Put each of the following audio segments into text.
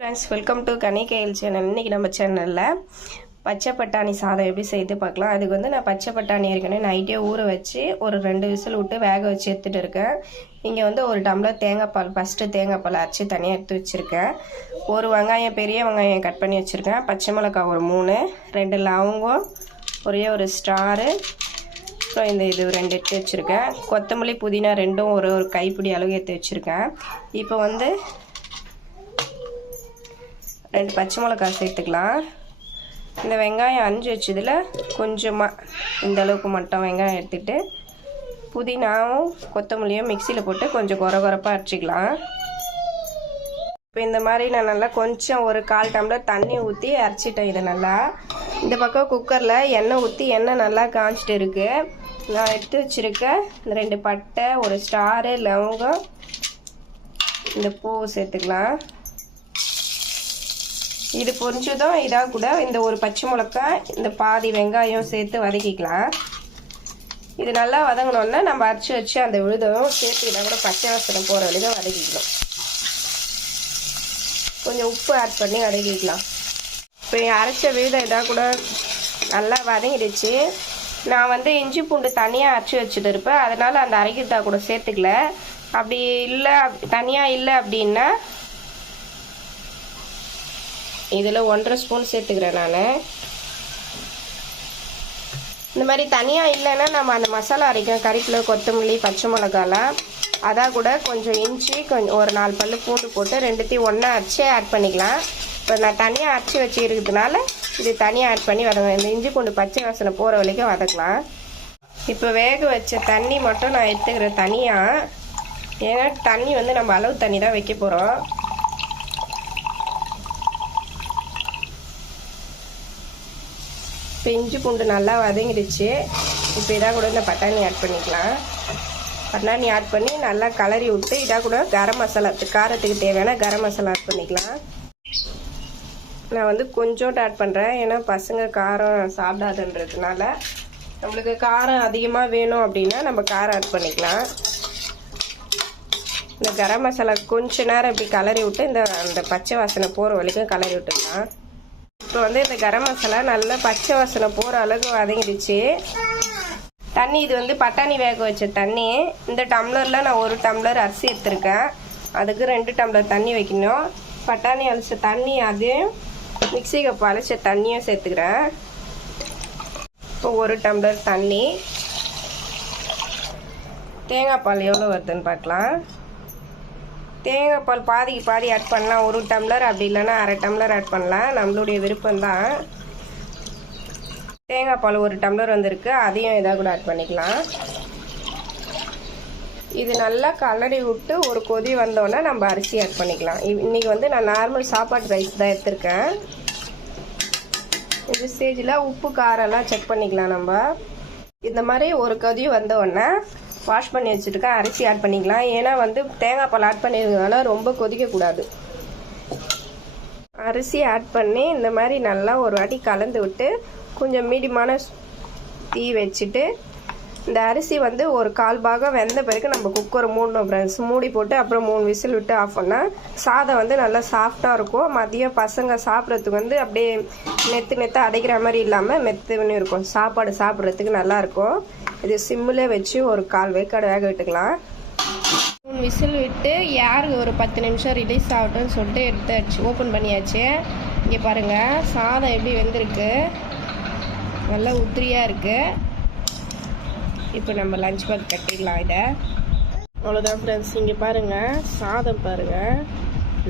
Friends, welcome to கனிகைல் channel. இன்றைக்கி நம்ம சேனலில் பச்சை பட்டாணி சாதம் எப்படி செய்து பார்க்கலாம். அதுக்கு வந்து நான் பச்சை பட்டாணி ஏற்கனவே நைட்டே ஊற வச்சு ஒரு 2 விசில் விட்டு வேக வச்சு எடுத்துகிட்டு இருக்கேன். இங்கே வந்து ஒரு டம்ளர் தேங்காய் பால், ஃபஸ்ட்டு தேங்காய் பால் அரைச்சி தனியாக எடுத்து வச்சுருக்கேன். ஒரு வெங்காயம், பெரிய வெங்காயம் கட் பண்ணி வச்சுருக்கேன். பச்சை மிளகாய் ஒரு 3, 2 லவங்கம், ஒரே ஒரு ஸ்டாரு, அப்புறம் இது 2 எடுத்து வச்சுருக்கேன். கொத்தமல்லி, புதினா 2 ஒரு கைப்பிடி அளவு எடுத்து வச்சுருக்கேன். இப்போ வந்து 2 பச்சை மிளகாய் சேர்த்துக்கலாம். இந்த வெங்காயம் அரிஞ்சு வச்சதில் கொஞ்சமாக இந்த அளவுக்கு மட்டும் வெங்காயம் எடுத்துகிட்டு புதினாவும் கொத்தமல்லியும் மிக்சியில் போட்டு கொஞ்சம் கொரப்பாக அரைச்சிக்கலாம். இப்போ இந்த மாதிரி நான் நல்லா கொஞ்சம் ஒரு 1/4 டம்ளர் தண்ணி ஊற்றி அரைச்சிட்டேன். இதை நல்லா இந்த பக்கம் குக்கரில் எண்ணெய் ஊற்றி எண்ணெய் நல்லா காய்ச்சிட்டு இருக்குது. நான் எடுத்து வச்சுருக்கேன் இந்த 2 பட்டை, ஒரு ஸ்டாரு, லவங்கம், இந்த பூ சேர்த்துக்கலாம். இது பொரிஞ்சதும் இதாக கூட இந்த ஒரு பச்சை மிளகாய், இந்த பாதி வெங்காயம் சேர்த்து வதக்கிக்கலாம். இது நல்லா வதங்கினோன்னா நம்ம அரைச்சி வச்சு அந்த விழுதும் சேர்த்து இதாக கூட பச்சை வாசனை போகிற வரைக்கும் வதக்கிக்கலாம். கொஞ்சம் உப்பு ஆட் பண்ணி வதக்கிக்கலாம். இப்போ அரைச்ச விழுதை இதாக கூட நல்லா வதங்கிடுச்சு. நான் வந்து இஞ்சி பூண்டு தனியாக அரைச்சி வச்சுட்டு இருப்பேன், அதனால் அந்த அரைக்கிறதா கூட சேர்த்துக்கல. அப்படி இல்லை, தனியாக இல்லை அப்படின்னா இதில் 1.5 ஸ்பூன் சேர்த்துக்கிறேன். நான் இந்த மாதிரி தனியாக இல்லைன்னா நம்ம அந்த மசாலா அரைக்கிறோம், கறிவேப்பிலை, கொத்தமல்லி, பச்சை மிளகாலாம், அதான் கூட கொஞ்சம் இஞ்சி, கொஞ்சம் ஒரு 4 பல்லு பூண்டு போட்டு 2த்தையும் ஒன்றா அரைச்சி ஆட் பண்ணிக்கலாம். இப்போ நான் தனியாக அரைச்சி வச்சுக்கிறதுனால இது தனியாக ஆட் பண்ணி வதங்க. இந்த இஞ்சி பூண்டு பச்சை வாசனை போகிற வரைக்கும் வதக்கலாம். இப்போ வேக வச்ச தண்ணி மட்டும் நான் எடுத்துக்கிறேன் தனியாக. ஏன்னா தண்ணி வந்து நம்ம அளவு தண்ணி தான் வைக்க போகிறோம். இப்போ இஞ்சி பூண்டு நல்லா வதங்கிடுச்சு. இப்போ இதாக கூட இந்த பட்டாணி ஆட் பண்ணிக்கலாம். பட்டாணி ஆட் பண்ணி நல்லா கலரி விட்டு இதாக கூட கரம் மசாலா, காரத்துக்கு தேவையான கரம் மசாலா ஆட் பண்ணிக்கலாம். நான் வந்து கொஞ்சோண்டு ஆட் பண்ணுறேன், ஏன்னா பசங்க காரம் சாப்பிடாதுன்றதுனால. நம்மளுக்கு காரம் அதிகமாக வேணும் அப்படின்னா நம்ம காரம் ஆட் பண்ணிக்கலாம். இந்த கரம் மசாலா கொஞ்ச நேரம் இப்படி கலரி விட்டு அந்த பச்சை வாசனை போகிற வரைக்கும் கலரி விட்டுக்கலாம். இப்போ வந்து இந்த கரம் மசாலா நல்லா பச்சை வாசனை போகிற அளவுக்கு வதங்கிடுச்சு. தண்ணி இது வந்து பட்டாணி வேக வச்ச தண்ணி. இந்த டம்ளரில் நான் 1 டம்ளர் அரிசி எடுத்துருக்கேன், அதுக்கு 2 டம்ளர் தண்ணி வைக்கணும். பட்டாணி அரைச்ச தண்ணி, அதையும் மிக்ஸி கப் அரைச்ச தண்ணியும் சேர்த்துக்கிறேன். இப்போ 1 டம்ளர் தண்ணி. தேங்காய் பால் எவ்வளோ வருதுன்னு பார்க்கலாம். தேங்காய் பால் பாதிக்கு பாதி ஆட் பண்ணலாம். 1 டம்ளர் அப்படி இல்லைன்னா 1/2 டம்ளர் ஆட் பண்ணலாம், நம்மளுடைய விருப்பம்தான். தேங்காய் பால் 1 டம்ளர் வந்திருக்கு, அதையும் இதாக கூட ஆட் பண்ணிக்கலாம். இது நல்லா கலரி விட்டு ஒரு கொதி வந்தோடனே நம்ம அரிசி ஆட் பண்ணிக்கலாம். இன்றைக்கி வந்து நான் நார்மல் சாப்பாட்டு ரைஸ் தான் எடுத்திருக்கேன். இந்த ஸ்டேஜில் உப்பு காரெல்லாம் செக் பண்ணிக்கலாம். நம்ம இந்த மாதிரி ஒரு கொதி வந்தோடனே வாஷ் பண்ணி வச்சுருக்கேன் அரிசி ஆட் பண்ணிக்கலாம். ஏன்னா வந்து தேங்காய் பால் ஆட் பண்ணியிருந்ததுனால ரொம்ப கொதிக்கக்கூடாது. அரிசி ஆட் பண்ணி இந்த மாதிரி நல்லா ஒரு வாட்டி கலந்து விட்டு கொஞ்சம் மீடியமான தீ வச்சுட்டு இந்த அரிசி வந்து ஒரு 1/4 பாகம் வெந்த பிறகு நம்ம குக்கரை மூடணும். ஃப்ரெண்ட்ஸ், மூடி போட்டு அப்புறம் 3 விசில் விட்டு ஆஃப் பண்ணால் சாதம் வந்து நல்லா சாஃப்டாக இருக்கும். மதியம் பசங்க சாப்பிட்றதுக்கு வந்து அப்படியே நெத்து அடைக்கிற மாதிரி இல்லாமல் மெத்துன்னு இருக்கும். சாப்பாடு சாப்பிட்றதுக்கு நல்லாயிருக்கும். இது சிம்மில் வச்சு ஒரு 1/4 வேக்காடு வேக விட்டுக்கலாம். 3 விசில் விட்டு ஏர் ஒரு 10 நிமிஷம் ரிலீஸ் ஆகட்டும்னு சொல்லிட்டு எடுத்தாச்சு, ஓப்பன் பண்ணியாச்சு. இங்கே பாருங்கள் சாதம் எப்படி வெந்திருக்கு, நல்லா உத்திரியாக இருக்குது. இப்போ நம்ம லஞ்ச் பேக் கட்டிடலாம். இதை அவ்வளோதான் ஃப்ரெண்ட்ஸ். இங்கே பாருங்கள் சாதம் பாருங்கள்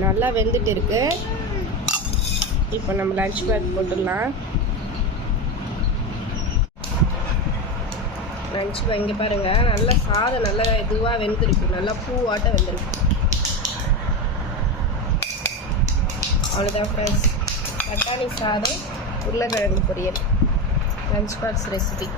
நல்லா வெந்துட்டு இருக்கு. இப்போ நம்ம லஞ்ச் பேக் போட்டுடலாம். லஞ்ச் பேக் இங்கே பாருங்கள் நல்லா சாதம் நல்லா இதுவாக வெந்திருக்கு, நல்லா பூவாட்டம் வெந்திருக்கு. அவ்வளோதான் ஃப்ரெண்ட்ஸ், பட்டாணி சாதம், உருளைக்கிழங்கு பொரியல், லஞ்ச் பாக்ஸ் ரெசிபி.